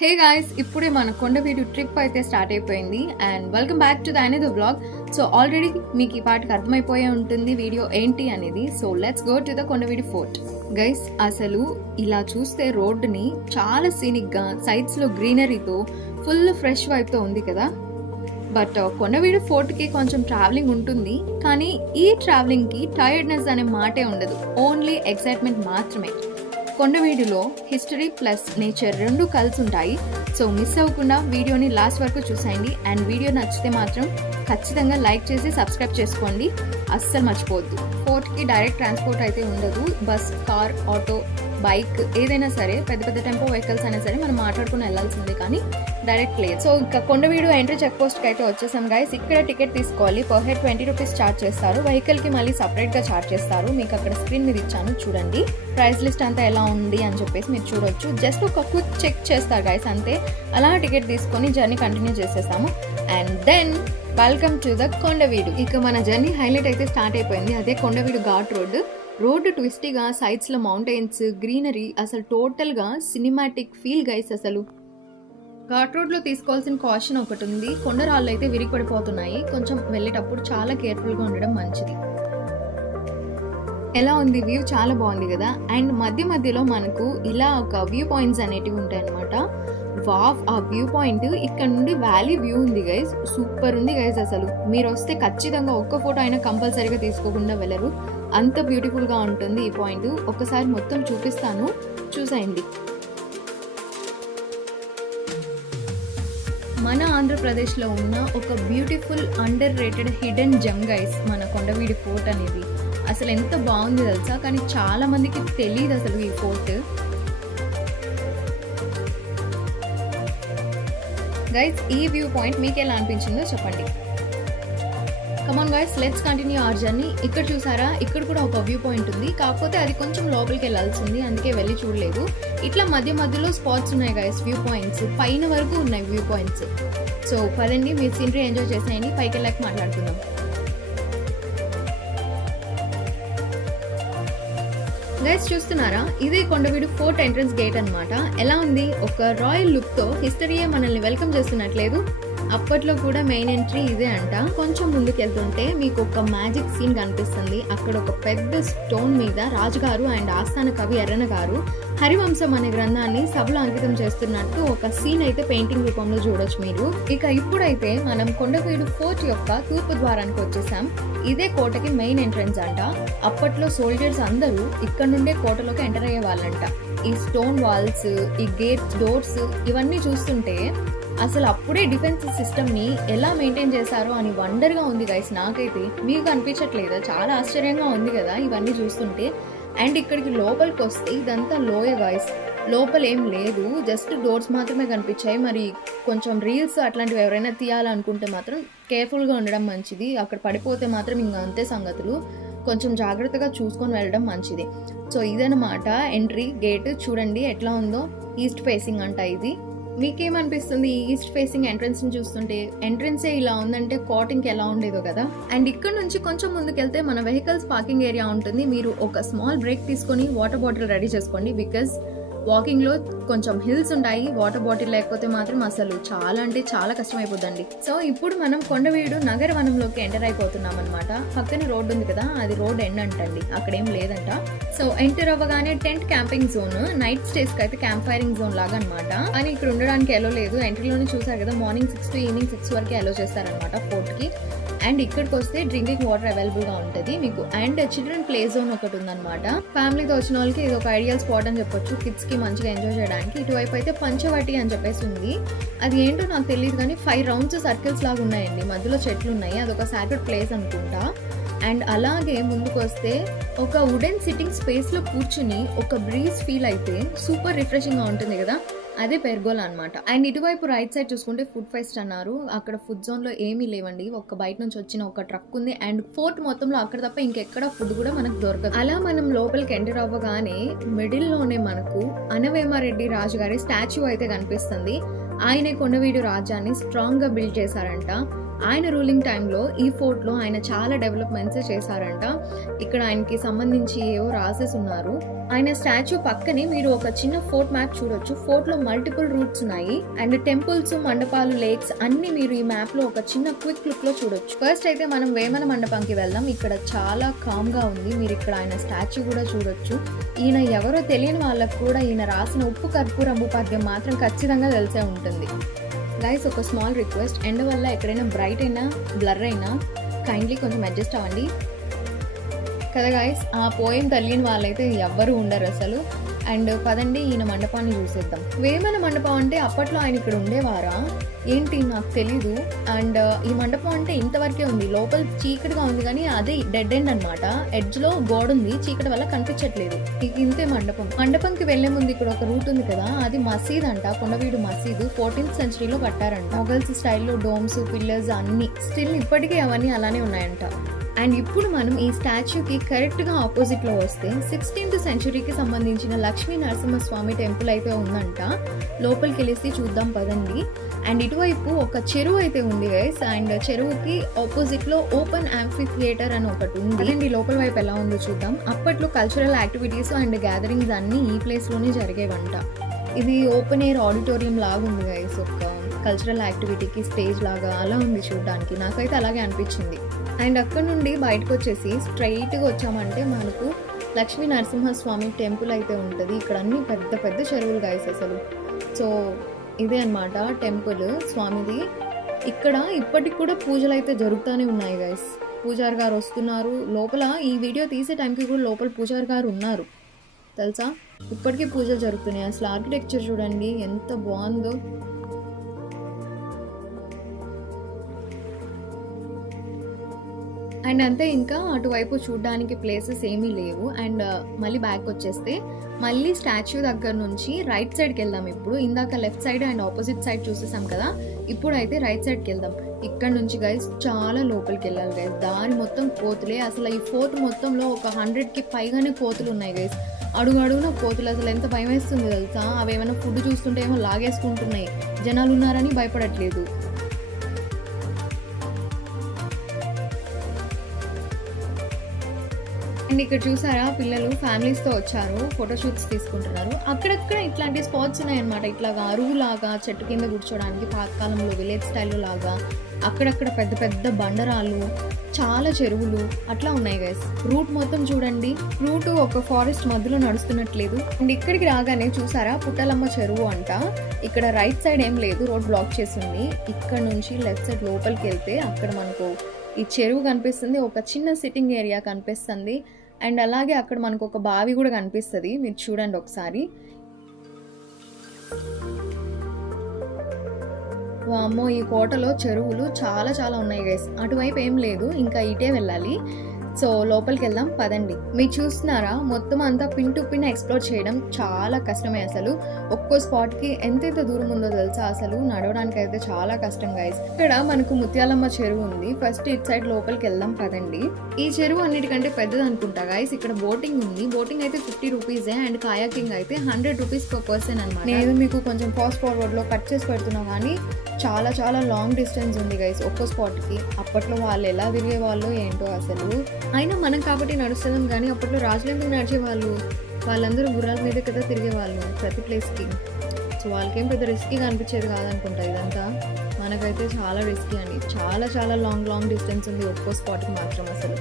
Hey guys, ఇప్పుడే మన Kondaveedu trip అయితే స్టార్ట్ అయిపోయింది and welcome back to the another vlog. So already మీకు ఈ పాటకి అర్థమైపోయే ఉంటుంది వీడియో ఏంటి అనేది. So let's go to the Kondaveedu fort. Guys, అసలు ఇలా చూస్తే రోడ్డుని చాలా సీనిక్గా సైడ్స్లో గ్రీనరీతో ఫుల్ ఫ్రెష్ వైబ్తో ఉంది కదా. బట్ కొండవీడు ఫోర్ట్కి కొంచెం ట్రావెలింగ్ ఉంటుంది, కానీ ఈ ట్రావెలింగ్కి టైర్డ్నెస్ అనే మాటే ఉండదు, ఓన్లీ ఎక్సైట్మెంట్ మాత్రమే. కొండవీడులో హిస్టరీ ప్లస్ నేచర్ రెండు కలిసి ఉంటాయి. సో మిస్ అవ్వకుండా వీడియోని లాస్ట్ వరకు చూసేయండి అండ్ వీడియో నచ్చితే మాత్రం ఖచ్చితంగా లైక్ చేసి సబ్స్క్రైబ్ చేసుకోండి, అస్సలు మర్చిపోవద్దు. ఫోర్ట్కి డైరెక్ట్ ట్రాన్స్పోర్ట్ అయితే ఉండదు. బస్, కార్, ఆటో, బైక్ ఏదైనా సరే, పెద్ద పెద్ద టెంపో వెహికల్స్ అయినా సరే మనం మాట్లాడుకుని వెళ్ళాల్సిందే, కానీ డైరెక్ట్ లేదు. సో ఇంకా కొండవీడు ఎంట్రీ చెక్ పోస్ట్కి అయితే వచ్చేసాం గైస్. ఇక్కడ టికెట్ తీసుకోవాలి, పర్ హెడ్ 20 రూపీస్ ఛార్జ్ చేస్తారు. వెహికల్కి మళ్ళీ సపరేట్గా ఛార్జ్ చేస్తారు. మీకు అక్కడ స్క్రీన్ మీద ఇచ్చాను చూడండి, ప్రైస్ లిస్ట్ అంతా ఎలా ఉంది అని చెప్పేసి మీరు చూడొచ్చు. జస్ట్ ఒక క్విక్ చెక్ చేస్తారు గైస్, అంతే. అలా టికెట్ తీసుకొని జర్నీ కంటిన్యూ చేసేసాము and then welcome to the Kondaveedu. ఇక మన జర్నీ హైలైట్ అయితే స్టార్ట్ అయిపోయింది, అదే కొండవీడు ఘాట్ రోడ్డు ట్విస్టీగా, సైడ్స్లో మౌంటైన్స్, గ్రీనరీ, అసలు టోటల్గా సినిమాటిక్ ఫీల్ గైస్. అసలు ఘాట్ రోడ్లో తీసుకోవాల్సిన కాషన్ ఒకటి ఉంది, కొండరాళ్ళు అయితే విరిగిపడిపోతున్నాయి, కొంచెం వెళ్ళేటప్పుడు చాలా కేర్ఫుల్గా ఉండడం మంచిది. ఎలా ఉంది వ్యూ? చాలా బాగుంది కదా. అండ్ మధ్య మధ్యలో మనకు ఇలా ఒక వ్యూ పాయింట్స్ అనేటివి ఉంటాయి అనమాట. వావ్, ఆ వ్యూ పాయింట్ ఇక్కడ నుండి వ్యాలీ వ్యూ ఉంది గైస్, సూపర్ ఉంది గైస్. అసలు మీరు వస్తే ఖచ్చితంగా ఒక్క ఫోటో అయినా కంపల్సరీగా తీసుకోకుండా వెళ్ళరు, అంత బ్యూటిఫుల్గా ఉంటుంది ఈ పాయింట్. ఒకసారి మొత్తం చూపిస్తాను, చూసేయండి. మన ఆంధ్రప్రదేశ్లో ఉన్న ఒక beautiful under rated hidden gem guys మన కొండవీడు ఫోర్ట్ అనేది. అసలు ఎంత బాగుంది తెలుసా, కానీ చాలా మందికి తెలియదు అసలు ఈ ఫోర్ట్. గైస్, ఈ వ్యూ పాయింట్ మీకు ఎలా అనిపించిందో చెప్పండి. Come on guys, let's continue our journey. ఇక్కడ చూసారా, ఇక్కడ కూడా ఒక వ్యూ పాయింట్ ఉంది, కాకపోతే అది కొంచెం లోపలికి వెళ్ళాల్సింది, అందుకే వెళ్ళి చూడలేదు. ఇట్లా మధ్య మధ్యలో స్పాట్స్ ఉన్నాయి గైస్, వ్యూ పాయింట్స్ పైన వరకు ఉన్నాయి వ్యూ పాయింట్స్. సో పదండి, మీరు సీనరీ ఎంజాయ్ చేసేయండి, పైకి వెళ్ళాక మాట్లాడుకుందాం. గైస్ చూస్తున్నారా, ఇదే కొండవీడు ఫోర్ట్ ఎంట్రన్స్ గేట్ అనమాట. ఎలా ఉంది? ఒక రాయల్ లుక్ తో హిస్టరీయే మనల్ని వెల్కమ్ చేస్తున్నట్లేదు. అప్పట్లో కూడా మెయిన్ ఎంట్రీ ఇదే అంట. కొంచెం ముందుకు వెళ్తుంటే మీకు ఒక మ్యాజిక్ సీన్ కనిపిస్తుంది. అక్కడ ఒక పెద్ద స్టోన్ మీద రాజుగారు అండ్ ఆస్థాన కవి ఎర్రన గారు హరివంశం అనే గ్రంథాన్ని సభలో అంకితం చేస్తున్నట్టు ఒక సీన్ అయితే పెయింటింగ్ రూపంలో చూడొచ్చు మీరు. ఇక ఇప్పుడైతే మనం కొండవీడు ఫోర్ట్ యొక్క తూర్పు ద్వారానికి వచ్చేసాం. ఇదే కోటకి మెయిన్ ఎంట్రన్స్ అంట. అప్పట్లో సోల్జర్స్ అందరూ ఇక్కడ నుండే కోటలోకి ఎంటర్ అయ్యే వాళ్ళంట. ఈ స్టోన్ వాల్స్, ఈ గేట్స్, డోర్స్ ఇవన్నీ చూస్తుంటే అసలు అప్పుడే డిఫెన్స్ సిస్టమ్ ని ఎలా మెయింటైన్ చేశారో అని వండర్గా ఉంది గైస్. నాకైతే మీకు అనిపించట్లేదా? చాలా ఆశ్చర్యంగా ఉంది కదా ఇవన్నీ చూస్తుంటే. అండ్ ఇక్కడికి లోపలికి వస్తే ఇదంతా లోయ గైస్, లోపల ఏం లేదు, జస్ట్ డోర్స్ మాత్రమే కనిపించాయి. మరి కొంచెం రీల్స్ అట్లాంటివి ఎవరైనా తీయాలనుకుంటే మాత్రం కేర్ఫుల్గా ఉండడం మంచిది. అక్కడ పడిపోతే మాత్రం ఇంకా అంతే సంగతులు, కొంచెం జాగ్రత్తగా చూసుకొని వెళ్ళడం మంచిది. సో ఇదన్నమాట ఎంట్రీ గేట్. చూడండి ఎట్లా ఉందో, ఈస్ట్ ఫేసింగ్ అంట ఇది. మీకేమనిపిస్తుంది ఈ ఈస్ట్ ఫేసింగ్ ఎంట్రన్స్ ని చూస్తుంటే? ఎంట్రన్సే ఇలా ఉందంటే కోటింగ్ ఎలా ఉండేదో కదా. అండ్ ఇక్కడ నుంచి కొంచెం ముందుకెళ్తే మన వెహికల్స్ పార్కింగ్ ఏరియా ఉంటుంది. మీరు ఒక స్మాల్ బ్రేక్ తీసుకొని వాటర్ బాటిల్ రెడీ చేసుకోండి, బికాస్ వాకింగ్ లో కొంచెం హిల్స్ ఉంటాయి. వాటర్ బాటిల్ లేకపోతే మాత్రం అసలు చాలా అంటే చాలా కష్టం అయిపోద్దండి. సో ఇప్పుడు మనం కొండవీడు నగరవనంలోకి ఎంటర్ అయిపోతున్నాం అనమాట. పక్కన రోడ్ ఉంది కదా, అది రోడ్ ఎండ్ అంటండి, అక్కడేం లేదంట. సో ఎంటర్ అవ్వగానే tent camping zone, night stays కి అయితే క్యాంప్ ఫైరింగ్ జోన్ లాగా అనమాట. అని ఇక్కడ ఉండడానికి ఎలో లేదు. ఎంట్రీలోనే చూసారు కదా, మార్నింగ్ 6 to ఈవినింగ్ 6 వరకు ఎలో చేస్తారనమాట ఫోర్ట్ కి. అండ్ ఇక్కడికి వస్తే డ్రింకింగ్ వాటర్ అవైలబుల్ గా ఉంటుంది మీకు. అండ్ చిల్డ్రన్ ప్లే జోన్ ఒకటి ఉందన్నమాట. ఫ్యామిలీతో వచ్చిన వాళ్ళకి ఇది ఒక ఐడియల్ స్పాట్ అని చెప్పొచ్చు, కిడ్స్ కి మంచిగా ఎంజాయ్ చేయడానికి. ఇటువైపు అయితే పంచవటి అని చెప్పేసి ఉంది, అది ఏంటో నాకు తెలియదు కానీ 5 రౌండ్స్ సర్కిల్స్ లాగా ఉన్నాయండి, మధ్యలో చెట్లు ఉన్నాయి, అదొక సాక్రెడ్ ప్లేస్ అనుకుంటా. అండ్ అలాగే ముందుకు వస్తే ఒక వుడెన్ సిట్టింగ్ స్పేస్ లో కూర్చుని ఒక బ్రీజ్ ఫీల్ అయితే సూపర్ రిఫ్రెషింగ్ గా ఉంటుంది కదా, అదే పెర్గోలా అనమాట. అండ్ ఇటువైపు రైట్ సైడ్ చూసుకుంటే ఫుడ్ ఫెస్ట్ అన్నారు, అక్కడ ఫుడ్ జోన్ లో ఏమీ లేవండి, ఒక బయట నుంచి వచ్చిన ఒక ట్రక్ ఉంది. అండ్ ఫోర్ట్ మొత్తంలో అక్కడ తప్ప ఇంకెక్కడ ఫుడ్ కూడా మనకు దొరకదు. అలా మనం లోపలికి ఎంటర్ అవ్వగానే మిడిల్ లోనే మనకు అనవేమారెడ్డి రాజు గారి స్టాచ్యూ అయితే కనిపిస్తుంది. ఆయనే కొండవీడు రాజ్యాన్ని స్ట్రాంగ్ గా బిల్డ్ చేశారంట. ఆయన రూలింగ్ టైంలో ఈ ఫోర్ట్ లో ఆయన చాలా డెవలప్మెంట్స్ చేశారంట. ఇక్కడ ఆయనకి సంబంధించి ఏవో రాసేసి ఉన్నారు. ఆయన స్టాచ్యూ పక్కనే మీరు ఒక చిన్న ఫోర్ట్ మ్యాప్ చూడొచ్చు. ఫోర్ట్ లో మల్టిపుల్ రూట్స్ ఉన్నాయి అండ్ టెంపుల్స్, మండపాలు, లేక్స్ అన్ని మీరు ఈ మ్యాప్ లో ఒక చిన్న క్విక్ లుక్ లో చూడొచ్చు. ఫస్ట్ అయితే మనం వేమన మండపంకి వెళ్దాం. ఇక్కడ చాలా కామ్ గా ఉంది. మీరు ఇక్కడ ఆయన స్టాచ్యూ కూడా చూడొచ్చు. ఈయన ఎవరో తెలియని వాళ్ళకు కూడా ఈయన రాసిన ఉప్పు కర్పూరంబు పద్యం మాత్రం ఖచ్చితంగా తెలిసే ఉంటుంది. గైస్, ఒక స్మాల్ రిక్వెస్ట్, ఎండ వల్ల ఎక్కడైనా బ్రైట్ అయినా బ్లర్ అయినా కైండ్లీ కొంచెం అడ్జస్ట్ అవ్వండి కదా గైస్. ఆ పోయం తెలియని వాళ్ళైతే ఎవ్వరు ఉండరు అసలు. అండ్ పదండి ఈయన మండపాన్ని చూసేద్దాం. వేమన మండపం అంటే అప్పట్లో ఆయన ఇక్కడ ఉండేవారా ఏంటి నాకు తెలీదు. అండ్ ఈ మండపం అంటే ఇంతవరకే ఉంది. లోపల చీకటిగా ఉంది కానీ అదే డెడ్ ఎండ్ అనమాట. ఎడ్జ్ లో గోడ ఉంది, చీకటి వల్ల కనిపించట్లేదు. ఇంతే మండపం. మండపంకి వెళ్లే ముందు ఇక్కడ ఒక రూట్ ఉంది కదా, అది మసీద్ అంట. కొండవీడు మసీదు 14th centuryలో కట్టారంట. మొఘల్స్ స్టైల్లో డోమ్స్, పిల్లర్స్ అన్ని స్టిల్ ఇప్పటికీ అవన్నీ అలానే ఉన్నాయంట. అండ్ ఇప్పుడు మనం ఈ స్టాచ్యూకి కరెక్ట్గా ఆపోజిట్లో వస్తే 16th centuryకి సంబంధించిన లక్ష్మీ నరసింహస్వామి టెంపుల్ అయితే ఉందంట. లోపలికి వెళ్ళేసి చూద్దాం పదండి. అండ్ ఇటువైపు ఒక చెరువు అయితే ఉంది గైస్. అండ్ చెరువుకి ఆపోజిట్లో ఓపెన్ యాంఫీ థియేటర్ అని ఒకటి ఉంది. అండ్ ఈ లోపల వైపు ఎలా ఉందో చూద్దాం. అప్పట్లో కల్చరల్ యాక్టివిటీస్ అండ్ గ్యాదరింగ్స్ అన్ని ఈ ప్లేస్లోనే జరిగేవంట. ఇది ఓపెన్ ఎయిర్ ఆడిటోరియం లాగా ఉంది గైస్. ఒక కల్చరల్ యాక్టివిటీకి స్టేజ్ లాగా అలా ఉంది చూడడానికి. నాకైతే అలాగే అనిపించింది. అండ్ అక్కడ నుండి బయటకు వచ్చేసి స్ట్రైట్గా వచ్చామంటే మనకు లక్ష్మీ నరసింహస్వామి టెంపుల్ అయితే ఉంటుంది. ఇక్కడ అన్ని పెద్ద పెద్ద చెరువులు గైస్ అసలు. సో ఇదే అనమాట టెంపుల్ స్వామిది. ఇక్కడ ఇప్పటికి కూడా పూజలు అయితే జరుగుతూనే ఉన్నాయి గైస్. పూజారి గారు వస్తున్నారు లోపల. ఈ వీడియో తీసే టైంకి కూడా లోపల పూజారి గారు ఉన్నారు తెలుసా. ఇప్పటికీ పూజలు జరుగుతున్నాయి. అసలు ఆర్కిటెక్చర్ చూడండి ఎంత బాగుందో. అండ్ అంతే, ఇంకా అటువైపు చూడడానికి ప్లేసెస్ ఏమీ లేవు. అండ్ మళ్ళీ బ్యాక్ వచ్చేస్తే మళ్ళీ స్టాచ్యూ దగ్గర నుంచి రైట్ సైడ్కి వెళ్దాం. ఇప్పుడు ఇందాక left side and opposite side చూసేసాం కదా, ఇప్పుడు అయితే రైట్ సైడ్కి వెళ్దాం. ఇక్కడ నుంచి గైస్ చాలా లోపలికి వెళ్ళాలి గైస్. దారి మొత్తం కోతులే. అసలు ఈ ఫోర్ట్ మొత్తంలో ఒక 100కి పైగానే కోతులు ఉన్నాయి గైస్. అడుగు అడుగున కోతులు. అసలు ఎంత భయం వేస్తుంది తెలుసా. అవి ఏమైనా ఫుడ్ చూస్తుంటే ఏమో లాగేసుకుంటున్నాయి. జనాలు ఉన్నారని భయపడట్లేదు. అండ్ ఇక్కడ చూసారా పిల్లలు ఫ్యామిలీస్తో వచ్చారు, ఫోటోషూట్స్ తీసుకుంటున్నారు. అక్కడక్కడ ఇట్లాంటి స్పాట్స్ ఉన్నాయన్నమాట. ఇట్లాగా అరువులాగా చెట్టు కింద కూర్చోడానికి పాతకాలంలో విలేజ్ స్టైల్లో లాగా. అక్కడక్కడ పెద్ద పెద్ద బండరాళ్ళు, చాలా చెరువులు అట్లా ఉన్నాయి గైస్. రూట్ మొత్తం చూడండి. రూట్ ఒక ఫారెస్ట్ మధ్యలో నడుస్తున్నట్లేదు. అండ్ ఇక్కడికి రాగానే చూసారా పుట్టలమ్మ చెరువు అంట. ఇక్కడ రైట్ సైడ్ ఏం లేదు, రోడ్ బ్లాక్ చేసింది. ఇక్కడ నుంచి లెఫ్ట్ సైడ్ లోపలికి వెళ్తే అక్కడ మనకు ఈ చెరువు కనిపిస్తుంది. ఒక చిన్న సిట్టింగ్ ఏరియా కనిపిస్తుంది. అండ్ అలాగే అక్కడ మనకు ఒక బావి కూడా కనిపిస్తుంది. మీరు చూడండి ఒకసారి. అమ్మో, ఈ కోటలో చెరువులు చాలా చాలా ఉన్నాయి గైస్. అటువైపు ఏం లేదు, ఇంకా ఇటే వెళ్ళాలి. సో లోపలికి వెళ్దాం పదండి. మీరు చూస్తున్నారా మొత్తం అంతా పిన్ టు పిన్ ఎక్స్ప్లోర్ చేయడం చాలా కష్టమే. అసలు ఒక్కో స్పాట్ కి ఎంతెంత దూరం ఉందో తెలుసా. అసలు నడవడానికి అయితే చాలా కష్టం గైస్. ఇక్కడ మనకు ముత్యాలమ్మ చెరువు ఉంది. ఫస్ట్ ఇట్ సైడ్ లోపలికి వెళ్దాం పదండి. ఈ చెరువు అన్నిటికంటే పెద్దది అనుకుంటా గైస్. ఇక్కడ బోటింగ్ ఉంది. బోటింగ్ అయితే 50 రూపీసే. అండ్ కాయాకింగ్ అయితే 100 రూపీస్ per person అనమాట. నేను మీకు కొంచెం ఫాస్ట్ ఫార్వర్డ్ లో కట్ చేసి పెడుతున్నా కానీ చాలా చాలా లాంగ్ డిస్టెన్స్ ఉంది గైస్ ఒక్కో స్పాట్ కి. అప్పట్లో వాళ్ళు ఎలా తిరిగే వాళ్ళు ఏంటో అసలు. అయినా మనం కాబట్టి నడుస్తున్నాం కానీ అప్పట్లో రాజులు ఎందుకు నడిచేవాళ్ళు? వాళ్ళందరూ గుర్రాల మీద కదా తిరిగేవాళ్ళు ప్రతి ప్లేస్కి. సో వాళ్ళకేం పెద్ద రిస్కీగా అనిపించేది కాదనుకుంటా ఇదంతా. మనకైతే చాలా రిస్కీ అండి. చాలా చాలా లాంగ్ డిస్టెన్స్ ఉంది ఒక్కో స్పాట్కి మాత్రం అసలు.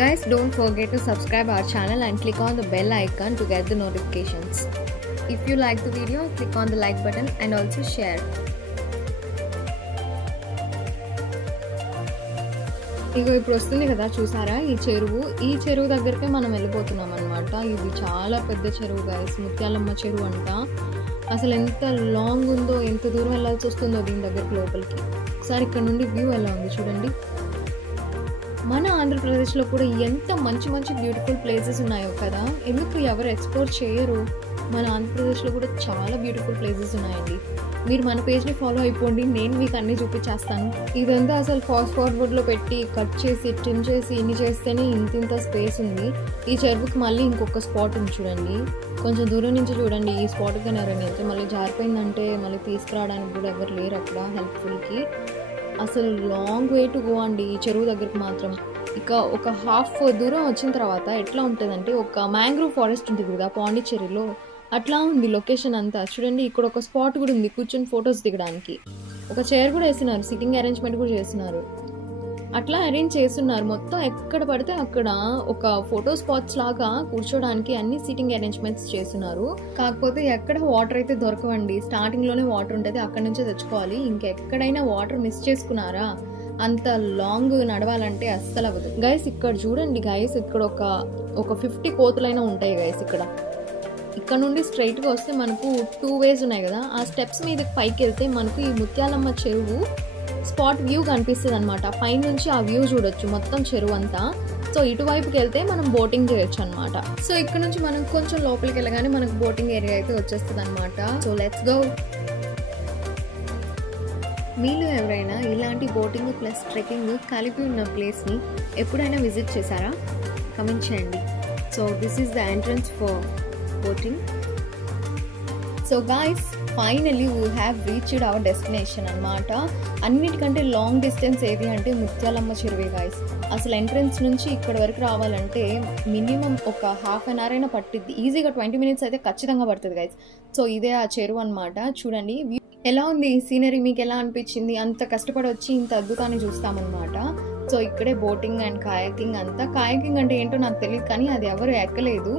Guys, don't forget to subscribe our channel and click on the bell icon to get the notifications. If you like the video, click on the like button and also share. ఇగో ఇప్పుడు వస్తుంది కదా చూసారా ఈ చెరువు దగ్గరకే మనం వెళ్ళిపోతున్నాం అనమాట. ఇది చాలా పెద్ద చెరువు గైస్. ముత్యాలమ్మ చెరువు అంట. అసలు ఎంత లాంగ్ ఉందో, ఎంత దూరం వెళ్ళాల్సి వస్తుందో దీని దగ్గరికి లోపలికి. ఒకసారి ఇక్కడ నుండి వ్యూ ఎలా ఉంది చూడండి. మన ఆంధ్రప్రదేశ్లో కూడా ఎంత మంచి మంచి బ్యూటిఫుల్ ప్లేసెస్ ఉన్నాయో కదా. ఎందుకు ఎవరు ఎక్స్ప్లోర్ చేయరు? మన ఆంధ్రప్రదేశ్లో కూడా చాలా బ్యూటిఫుల్ ప్లేసెస్ ఉన్నాయండి. మీరు మన పేజ్ని ఫాలో అయిపోండి, నేను మీకు అన్నీ చూపించేస్తాను. ఇదంతా అసలు ఫాస్ట్ ఫార్వర్డ్లో పెట్టి కట్ చేసి ట్రిమ్ చేసి ఇన్ని చేస్తేనే ఇంత స్పేస్ ఉంది. ఈ చెరువుకి మళ్ళీ ఇంకొక స్పాట్ ఉంది చూడండి. కొంచెం దూరం నుంచి చూడండి. ఈ స్పాట్కి ఎవరైనా వెళ్తే మళ్ళీ జారిపోయిందంటే మళ్ళీ తీసుకురావడానికి కూడా ఎవరు లేరు అక్కడ హెల్ప్ఫుల్కి. అసలు లాంగ్ వే టు గో అండి ఈ చెరువు దగ్గరికి మాత్రం. ఇక ఒక హాఫ్ దూరం వచ్చిన తర్వాత ఎట్లా ఉంటుందంటే ఒక మ్యాంగ్రోవ్ ఫారెస్ట్ ఉంటుంది కదా పాండిచ్చేరిలో, అట్లా ఉంది లొకేషన్ అంతా. చూడండి ఇక్కడ ఒక స్పాట్ కూడా ఉంది కూర్చొని ఫొటోస్ దిగడానికి. ఒక చైర్ కూడా వేస్తున్నారు, సిట్టింగ్ అరేంజ్మెంట్ కూడా చేస్తున్నారు. అట్లా అరేంజ్ చేస్తున్నారు మొత్తం. ఎక్కడ పడితే అక్కడ ఒక ఫోటో స్పాట్స్ లాగా కూర్చోడానికి అన్ని సిట్టింగ్ అరేంజ్మెంట్స్ చేస్తున్నారు. కాకపోతే ఎక్కడ వాటర్ అయితే దొరకవండి, స్టార్టింగ్ లోనే వాటర్ ఉంటుంది, అక్కడ నుంచే తెచ్చుకోవాలి. ఇంకెక్కడైనా వాటర్ మిస్ చేసుకున్నారా, అంత లాంగ్ నడవాలంటే అస్సలు అవ్వదు గైస్. ఇక్కడ చూడండి గైస్, ఇక్కడ ఒక 50 కోతులైనా ఉంటాయి గైస్. ఇక్కడ నుండి స్ట్రైట్ గా వస్తే మనకు 2 వేస్ ఉన్నాయి కదా, ఆ స్టెప్స్ మీద పైకి వెళ్తే మనకు ఈ ముత్యాలమ్మ చెరువు స్పాట్ వ్యూ కనిపిస్తుంది అనమాట. పైనుంచి ఆ వ్యూ చూడొచ్చు మొత్తం చెరువు అంతా. సో ఇటువైపుకి వెళ్తే మనం బోటింగ్ చేయొచ్చు అనమాట. సో ఇక్కడ నుంచి మనం కొంచెం లోపలికి వెళ్ళగానే మనకు బోటింగ్ ఏరియా అయితే వచ్చేస్తుంది అనమాట. So let's go. మీలో ఎవరైనా ఇలాంటి బోటింగ్ ప్లస్ ట్రెక్కింగ్ కలిపి ఉన్న ప్లేస్ని ఎప్పుడైనా విజిట్ చేశారా? కమెంట్ చేయండి. So this is the entrance for boating. So guys, finally we have reached our destination అన్నమాట. అన్నిటికంటే లాంగ్ డిస్టెన్స్ ఏది అంటే ముత్యాలమ్మ చెరువే గైస్. అసలు ఎంట్రన్స్ నుంచి ఇక్కడ వరకు రావాలంటే మినిమం ఒక హాఫ్ అన్ అవర్ అయినా పట్టిద్ది, ఈజీగా 20 minutes అయితే ఖచ్చితంగా పడుతుంది గైస్. సో ఇదే ఆ చెరువు అనమాట. చూడండి ఎలా ఉంది సీనరీ, మీకు ఎలా అనిపించింది? అంత కష్టపడి వచ్చి ఇంత అద్భుతాన్ని చూస్తామన్నమాట. సో ఇక్కడే బోటింగ్ అండ్ కాయాకింగ్ అంతా. కాయాకింగ్ అంటే ఏంటో నాకు తెలియదు, కానీ అది ఎవరు ఎక్కలేదు,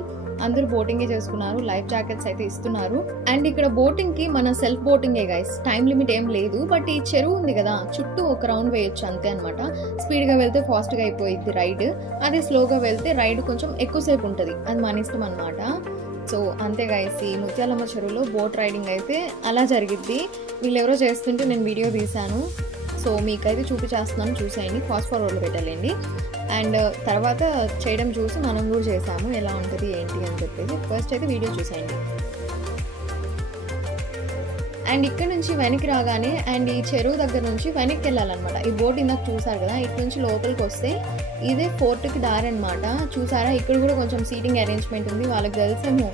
అందరూ బోటింగే చేసుకున్నారు. లైఫ్ జాకెట్స్ అయితే ఇస్తున్నారు. అండ్ ఇక్కడ బోటింగ్ కి మన సెల్ఫ్ బోటింగే గైస్, టైం లిమిట్ ఏం లేదు. బట్ ఈ చెరువు ఉంది కదా, చుట్టూ ఒక రౌండ్ వేయొచ్చు అంతే అనమాట. స్పీడ్ గా వెళ్తే ఫాస్ట్ గా అయిపోయింది రైడ్, అదే స్లోగా వెళ్తే రైడ్ కొంచెం ఎక్కువసేపు ఉంటుంది, అది మన ఇష్టం అనమాట. సో అంతే గైస్, ఈ ముత్యాలమ్మ చెరువులో బోట్ రైడింగ్ అయితే అలా జరిగిద్ది. వీళ్ళు ఎవరో చేస్తుంటే నేను వీడియో తీశాను. సో మీకైతే చూపించేస్తున్నాను, చూసేయండి. ఫాస్ట్ ఫార్వర్డ్లో పెట్టాలండి. అండ్ తర్వాత చేయడం చూసి మనం కూడా చేసాము, ఎలా ఉంటుంది ఏంటి అని చెప్పేసి. ఫస్ట్ అయితే వీడియో చూసేయండి. అండ్ ఇక్కడ నుంచి వెనక్కి రాగానే అండ్ ఈ చెరువు దగ్గర నుంచి వెనక్కి వెళ్ళాలన్నమాట. ఈ బోట్ ఇందాక చూసారు కదా, ఇటు నుంచి లోపలికి వస్తే ఇదే ఫోర్ట్కి దారి అనమాట. చూసారా, ఇక్కడ కూడా కొంచెం సీటింగ్ అరేంజ్మెంట్ ఉంది. వాళ్ళకి తెలిసేమో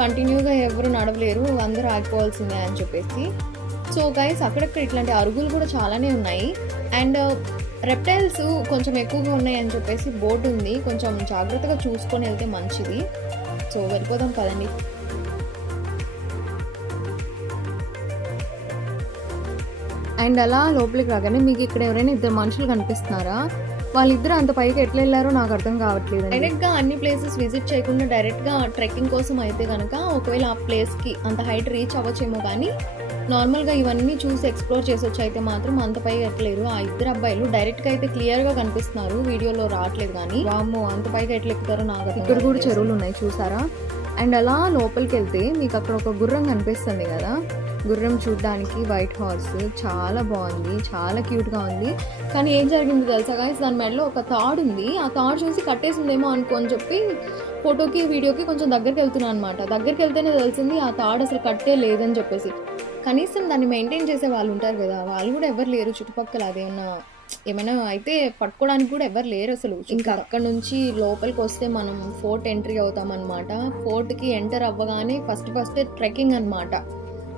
కంటిన్యూగా ఎవరు నడవలేరు, అందరూ ఆగిపోవాల్సిందే అని చెప్పేసి. సో గైస్, అక్కడక్కడ ఇట్లాంటి అరుగులు కూడా చాలానే ఉన్నాయి. అండ్ రెప్టైల్స్ కొంచెం ఎక్కువగా ఉన్నాయి అని చెప్పేసి బోర్డు ఉంది, కొంచెం జాగ్రత్తగా చూసుకొని వెళ్తే మంచిది. సో వెళ్ళిపోదాం పదండి. అండ్ అలా లోపలికి రాగానే మీకు ఇక్కడ ఎవరైనా 2 మనుషులు కనిపిస్తున్నారా? వాళ్ళిద్దరు అంత పైకి ఎట్లా వెళ్ళారో నాకు అర్థం కావట్లేదు. డైరెక్ట్ గా అన్ని ప్లేసెస్ విజిట్ చేయకుండా డైరెక్ట్ గా ట్రెక్కింగ్ కోసం అయితే కనుక ఒకవేళ ఆ ప్లేస్ కి అంత హైట్ రీచ్ అవ్వచ్చేమో, కానీ నార్మల్ గా ఇవన్నీ చూసి ఎక్స్ప్లోర్ చేసొచ్చు అయితే మాత్రం అంత పైకి ఎక్కలేరు. ఆ 2 అబ్బాయిలు డైరెక్ట్ గా అయితే క్లియర్ గా కనిపిస్తున్నారు, వీడియోలో రావట్లేదు. కానీ వామ్మో, అంత పైకి ఎట్లా ఎక్కుతారో నాకు. ఇక్కడ కూడా చెరువులు ఉన్నాయి చూసారా. అండ్ అలా లోపలికి వెళ్తే మీకు అక్కడ ఒక గుర్రం కనిపిస్తుంది కదా, గుర్రం చూడడానికి వైట్ హార్స్ చాలా బాగుంది, చాలా క్యూట్గా ఉంది. కానీ ఏం జరిగింది తెలుసా గైస్, దాని మెడలో ఒక తాడు ఉంది. ఆ తాడు చూసి కట్టేసిందేమో అనుకోని చెప్పి ఫోటోకి వీడియోకి కొంచెం దగ్గరికి వెళ్తున్నాను అనమాట. దగ్గరికి వెళ్తేనే తెలిసింది ఆ తాడు అసలు కట్టే లేదని చెప్పేసి. కనీసం దాన్ని మెయింటైన్ చేసే వాళ్ళు ఉంటారు కదా, వాళ్ళు కూడా ఎవరు లేరు చుట్టుపక్కల. ఏమైనా అయితే పట్టుకోవడానికి కూడా ఎవరు లేరు అసలు. ఇంకా అక్కడ నుంచి లోపలికి వస్తే మనం ఫోర్ట్ ఎంట్రీ అవుతాం అనమాట. ఫోర్ట్కి ఎంటర్ అవ్వగానే ఫస్ట్ ట్రెక్కింగ్ అనమాట.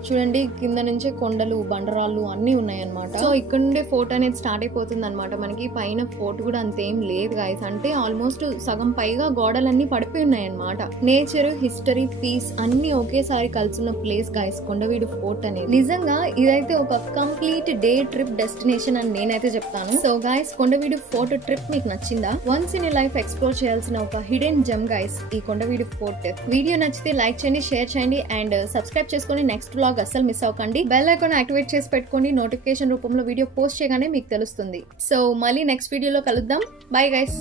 చూడండి, కింద నుంచే కొండలు, బండరాళ్ళు అన్నీ ఉన్నాయన్నమాట. సో ఇక్కడ నుండే ఫోర్ట్ అనేది స్టార్ట్ అయిపోతుంది అనమాట. మనకి పైన ఫోర్ట్ కూడా అంతేం లేదు గాయస్, అంటే ఆల్మోస్ట్ సగం పైగా గోడలన్నీ పడిపోయి ఉన్నాయన్నమాట. నేచర్, హిస్టరీ, పీస్ అన్ని ఒకేసారి కలుసున్న ప్లేస్ గాయస్ కొండవీడు ఫోర్ట్ అనేది. నిజంగా ఇదైతే ఒక కంప్లీట్ డే ట్రిప్ డెస్టినేషన్ అని నేనైతే చెప్తాను. So guys, Kondaveedu fort trip మీకు నచ్చిందా? వన్స్ ఇన్ లైఫ్ ఎక్స్ప్లోర్ చేయాల్సిన ఒక హిడెన్ జెమ్ గాయస్ ఈ కొండవీడు ఫోర్ట్. వీడియో నచ్చితే లైక్ చేయండి, షేర్ చేయండి అండ్ సబ్స్క్రైబ్ చేసుకొని నెక్స్ట్ వ్లాగ్ అస్సలు మిస్ అవ్వకండి. బెల్ ఐకాన్ యాక్టివేట్ చేసి పెట్టుకోండి, నోటిఫికేషన్ రూపంలో వీడియో పోస్ట్ చేయగానే మీకు తెలుస్తుంది. సో మళ్ళీ నెక్స్ట్ వీడియోలో కలుద్దాం. Bye guys.